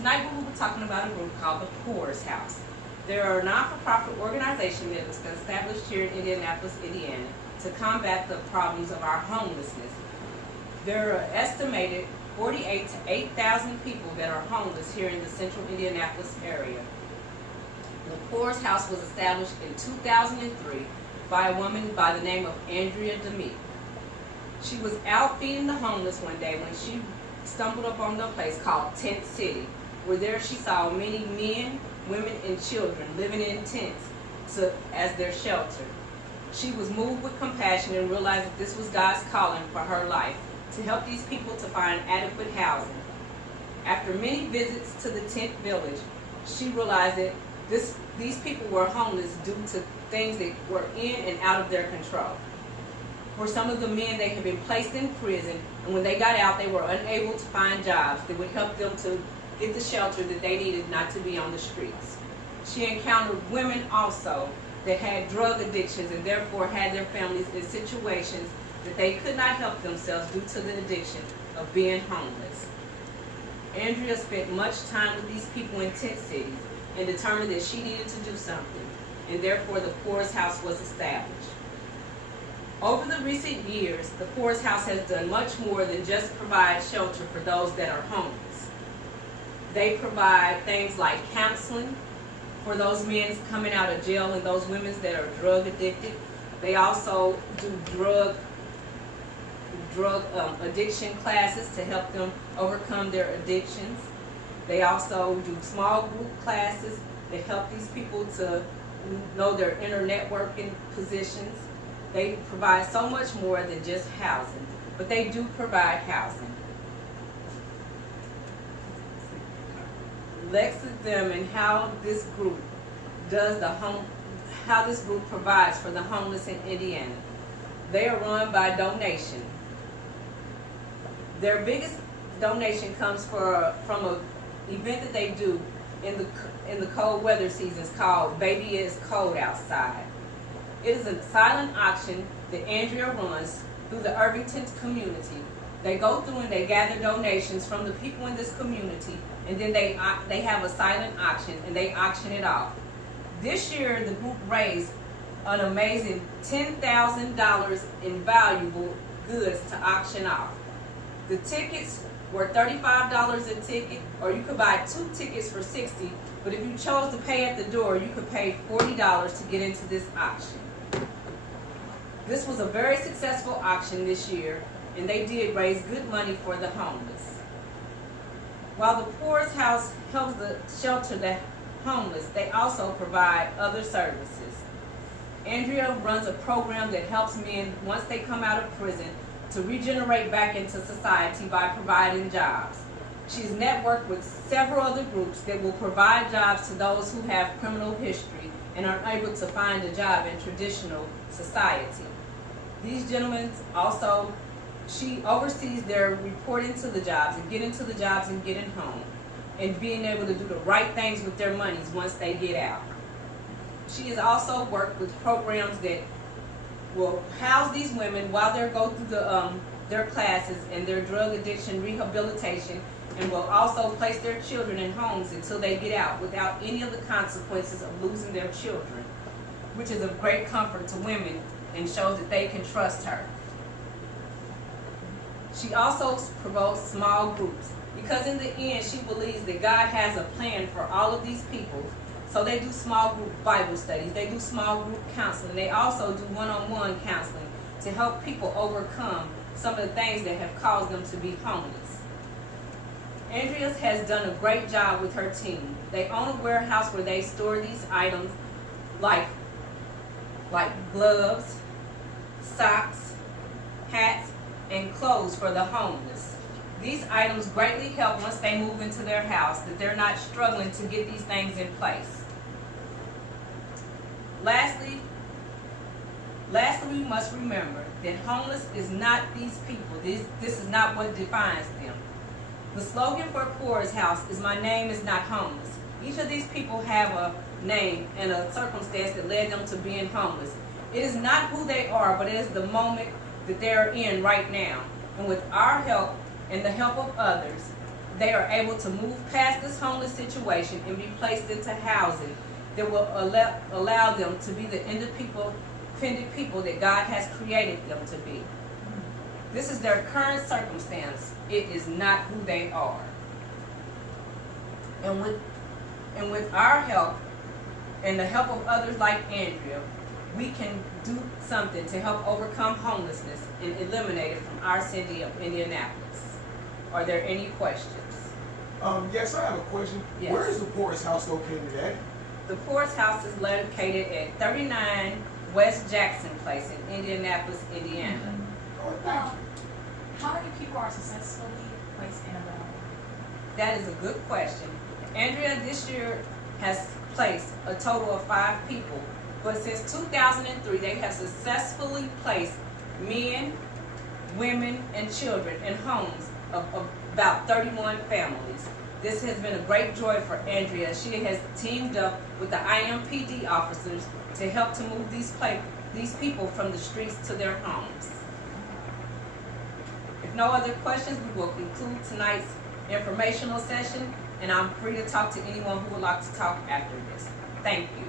Tonight we will be talking about a group called the Pourhouse. They're a non-for-profit organization that was established here in Indianapolis, Indiana, to combat the problems of our homelessness. There are estimated 48 to 8,000 people that are homeless here in the central Indianapolis area. The Pourhouse was established in 2003 by a woman by the name of Andrea DeMeek. She was out feeding the homeless one day when she stumbled upon a place called Tent City, where there she saw many men, women, and children living in tents as their shelter. She was moved with compassion and realized that this was God's calling for her life, to help these people to find adequate housing. After many visits to the tent village, she realized that these people were homeless due to things that were in and out of their control. For some of the men, they had been placed in prison, and when they got out, they were unable to find jobs that would help them to get the shelter that they needed not to be on the streets. She encountered women also that had drug addictions and therefore had their families in situations that they could not help themselves due to the addiction of being homeless. Andrea spent much time with these people in tent cities and determined that she needed to do something, and therefore the Pourhouse was established. Over the recent years, the Pourhouse has done much more than just provide shelter for those that are homeless. They provide things like counseling for those men coming out of jail and those women that are drug addicted. They also do drug addiction classes to help them overcome their addictions. They also do small group classes that help these people to know their inner networking positions. They provide so much more than just housing, but they do provide housing. Let's examine how this group provides for the homeless in Indiana. They are run by donation. Their biggest donation comes from an event that they do in the cold weather seasons called Baby It's Cold Outside. It is a silent auction that Andrea runs through the Irvington community. They go through and they gather donations from the people in this community, and then they have a silent auction and they auction it off. This year, the group raised an amazing $10,000 in valuable goods to auction off. The tickets were $35 a ticket, or you could buy 2 tickets for $60, but if you chose to pay at the door, you could pay $40 to get into this auction. This was a very successful auction this year, and they did raise good money for the homeless. While the Pourhouse helps to shelter the homeless, they also provide other services. Andrea runs a program that helps men, once they come out of prison, to regenerate back into society by providing jobs. She's networked with several other groups that will provide jobs to those who have criminal history and are unable to find a job in traditional society. These gentlemen also, she oversees their reporting to the jobs and getting to the jobs and getting home, and being able to do the right things with their monies once they get out. She has also worked with programs that will house these women while they go through their classes and their drug addiction rehabilitation, and will also place their children in homes until they get out without any of the consequences of losing their children, which is of great comfort to women and shows that they can trust her. She also promotes small groups because in the end she believes that God has a plan for all of these people. So they do small group Bible studies, they do small group counseling, they also do one-on-one counseling to help people overcome some of the things that have caused them to be homeless. Andrea has done a great job with her team. They own a warehouse where they store these items like gloves, socks, hats, and clothes for the homeless. These items greatly help once they move into their house, that they're not struggling to get these things in place. Lastly, we must remember that homeless is not these people. This is not what defines them. The slogan for Pourhouse is "My name is not homeless." Each of these people have a name and a circumstance that led them to being homeless. It is not who they are, but it is the moment that they're in right now. And with our help and the help of others, they are able to move past this homeless situation and be placed into housing that will allow them to be the independent people that God has created them to be. This is their current circumstance. It is not who they are. And with our help and the help of others like Andrea, we can do something to help overcome homelessness and eliminate it from our city of Indianapolis. Are there any questions? Yes, I have a question. Yes. Where is the Pourhouse house located at? The Pourhouse house is located at 39 West Jackson Place in Indianapolis, Indiana. Oh, thank you. How many people are successfully placed in a home? That is a good question. Andrea this year has placed a total of 5 people, but since 2003 they have successfully placed men, women, and children in homes of about 31 families. This has been a great joy for Andrea. She has teamed up with the IMPD officers to help to move these people from the streets to their homes. If no other questions, we will conclude tonight's informational session, and I'm free to talk to anyone who would like to talk after this. Thank you.